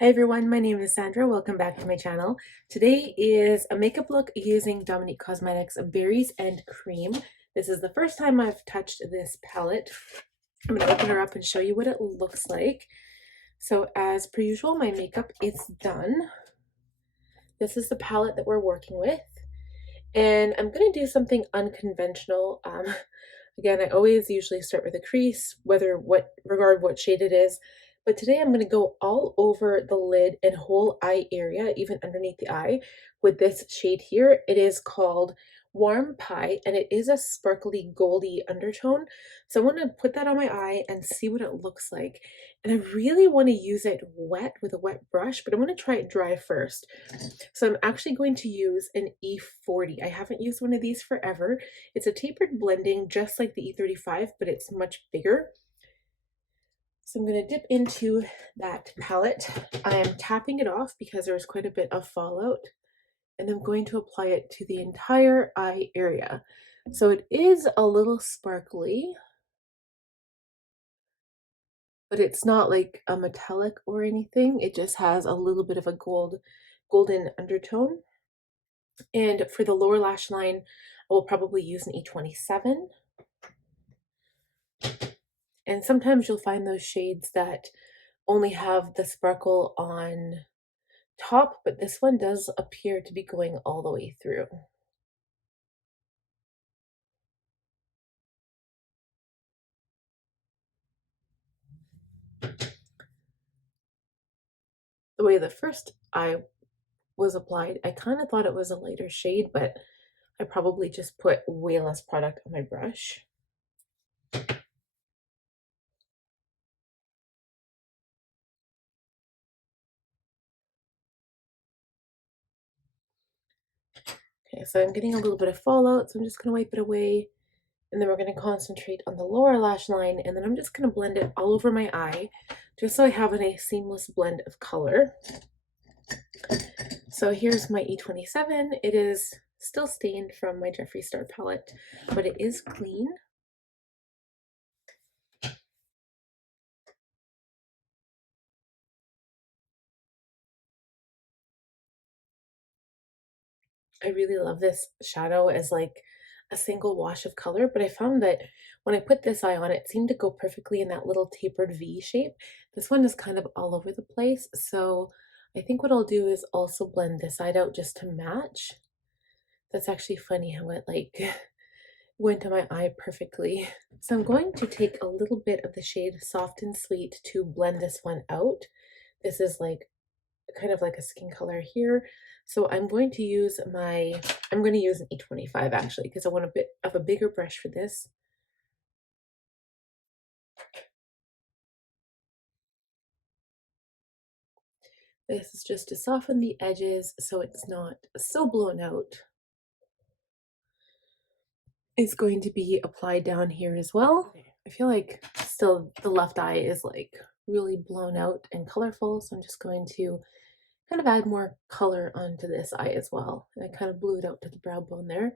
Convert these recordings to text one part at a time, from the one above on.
Hi everyone, my name is Sandra. Welcome back to my channel. Today is a makeup look using Dominique Cosmetics Berries and Cream. This is the first time I've touched this palette. I'm going to open her up and show you what it looks like. So as per usual, my makeup is done. This is the palette that we're working with. And I'm going to do something unconventional. Again, I always usually start with a crease, regard what shade it is. But today I'm going to go all over the lid and whole eye area, even underneath the eye, with this shade here. It is called Warm Pie, and it is a sparkly goldy undertone. So I want to put that on my eye and see what it looks like. And I really want to use it wet with a wet brush, but I want to try it dry first. So I'm actually going to use an E40. I haven't used one of these forever. It's a tapered blending just like the E35, but it's much bigger. So I'm going to dip into that palette. I am tapping it off because there's quite a bit of fallout, and I'm going to apply it to the entire eye area. So it is a little sparkly, but it's not like a metallic or anything. It just has a little bit of a golden undertone. And for the lower lash line, I will probably use an E27. And sometimes you'll find those shades that only have the sparkle on top, but this one does appear to be going all the way through. The way the first eye was applied, I kind of thought it was a lighter shade, but I probably just put way less product on my brush. Okay, so I'm getting a little bit of fallout, so I'm just going to wipe it away. And then we're going to concentrate on the lower lash line, and then I'm just going to blend it all over my eye, just so I have a seamless blend of color. So here's my E27. It is still stained from my Jeffree Star palette, but it is clean. I really love this shadow as like a single wash of color, but I found that when I put this eye on, it seemed to go perfectly in that little tapered V shape. This one is kind of all over the place, so I think what I'll do is also blend this side out just to match. That's actually funny how it like went to my eye perfectly. So I'm going to take a little bit of the shade Soft and Sweet to blend this one out. This is like kind of like a skin color here. So I'm going to use an E25 actually, because I want a bit of a bigger brush for this. This is just to soften the edges so it's not so blown out. It's going to be applied down here as well. I feel like still the left eye is like really blown out and colorful, so I'm just going to kind of add more color onto this eye as well. I kind of blew it out to the brow bone there.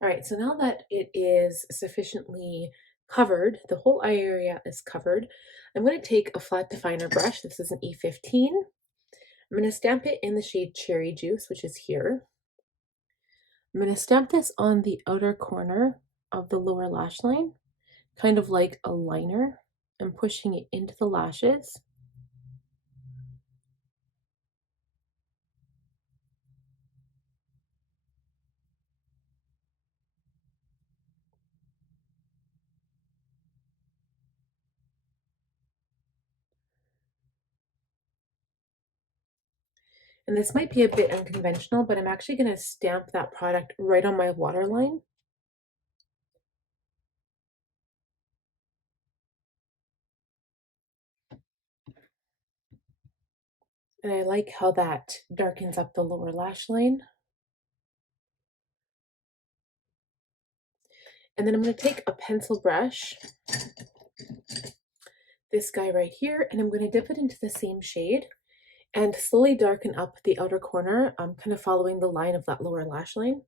All right, so now that it is sufficiently covered, the whole eye area is covered, I'm going to take a flat definer brush. This is an E15. I'm going to stamp it in the shade Cherry Juice, which is here. I'm going to stamp this on the outer corner of the lower lash line, kind of like a liner. I'm pushing it into the lashes. And this might be a bit unconventional, but I'm actually going to stamp that product right on my waterline. And I like how that darkens up the lower lash line. And then I'm going to take a pencil brush, this guy right here, and I'm going to dip it into the same shade and slowly darken up the outer corner. I'm kind of following the line of that lower lash line.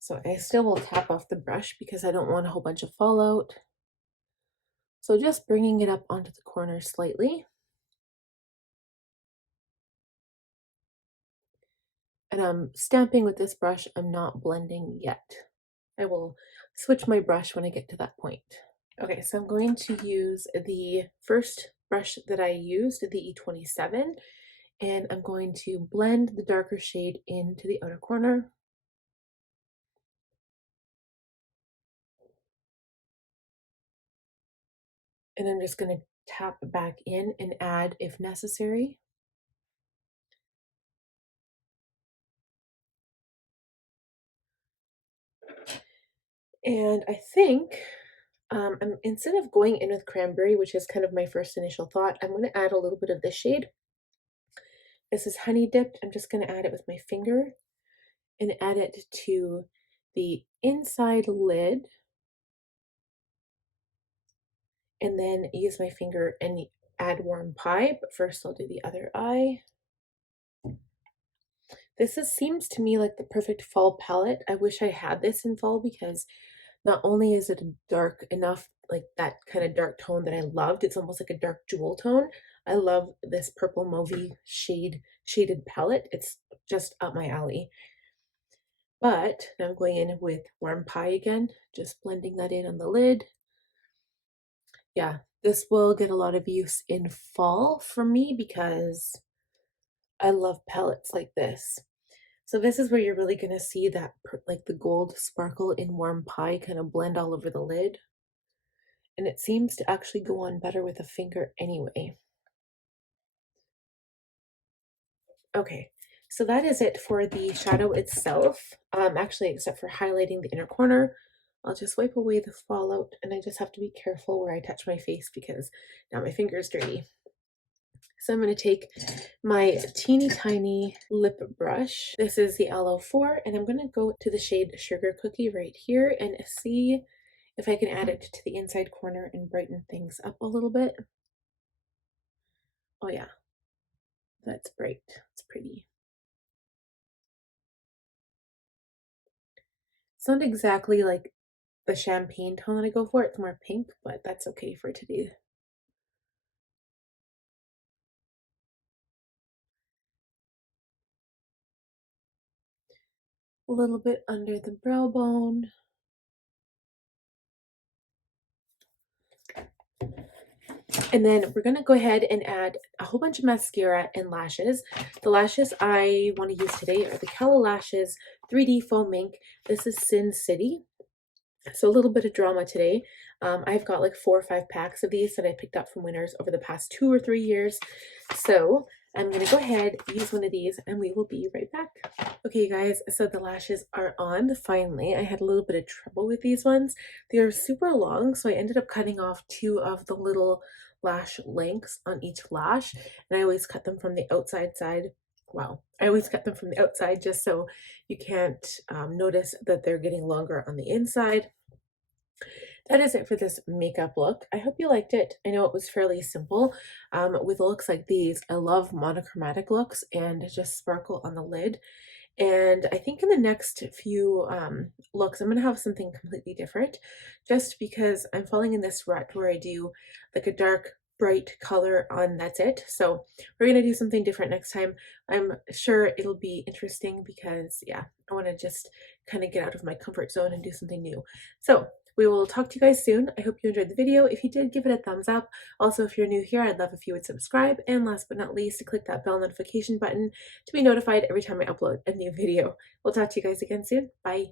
So I still will tap off the brush because I don't want a whole bunch of fallout. So just bringing it up onto the corner slightly. And I'm stamping with this brush. I'm not blending yet. I will switch my brush when I get to that point. Okay, so I'm going to use the first brush that I used, the E27, and I'm going to blend the darker shade into the outer corner. And I'm just going to tap back in and add if necessary. And I think instead of going in with cranberry, which is kind of my first initial thought, I'm going to add a little bit of this shade. This is honey dipped. I'm just going to add it with my finger and add it to the inside lid. And then use my finger and add warm pie. But first I'll do the other eye. Seems to me like the perfect fall palette. I wish I had this in fall because not only is it dark enough, like that kind of dark tone that I loved, it's almost like a dark jewel tone. I love this purple mauvey shaded palette. It's just up my alley. But now I'm going in with warm pie again, just blending that in on the lid. Yeah, this will get a lot of use in fall for me because I love palettes like this. So this is where you're really going to see that like the gold sparkle in warm pie kind of blend all over the lid. And it seems to actually go on better with a finger anyway. Okay, so that is it for the shadow itself. Actually, except for highlighting the inner corner. I'll just wipe away the fallout, and I just have to be careful where I touch my face because now my finger is dirty. So I'm going to take my teeny tiny lip brush. This is the Aloe 4, and I'm going to go to the shade Sugar Cookie right here and see if I can add it to the inside corner and brighten things up a little bit. Oh yeah, that's bright. It's pretty. It's not exactly like the champagne tone that I go for. It's more pink, but that's okay for today. A little bit under the brow bone. And then we're going to go ahead and add a whole bunch of mascara and lashes. The lashes I want to use today are the Cala Lashes 3D Faux Mink. This is Sin City. So a little bit of drama today. I've got like 4 or 5 packs of these that I picked up from Winners over the past 2 or 3 years. So I'm going to go ahead, use one of these, and we will be right back. Okay, guys, so the lashes are on finally. I had a little bit of trouble with these ones. They are super long, so I ended up cutting off 2 of the little lash lengths on each lash, and I always cut them from the outside side. Wow, I always cut them from the outside just so you can't notice that they're getting longer on the inside. That is it for this makeup look. I hope you liked it. I know it was fairly simple. With looks like these, I love monochromatic looks and just sparkle on the lid. And I think in the next few looks, I'm going to have something completely different just because I'm falling in this rut where I do like a dark, bright color on that's it. So we're going to do something different next time. I'm sure it'll be interesting because, yeah, I want to just kind of get out of my comfort zone and do something new. So we will talk to you guys soon. I hope you enjoyed the video. If you did, give it a thumbs up. Also, if you're new here, I'd love if you would subscribe. And last but not least, to click that bell notification button to be notified every time I upload a new video. We'll talk to you guys again soon. Bye.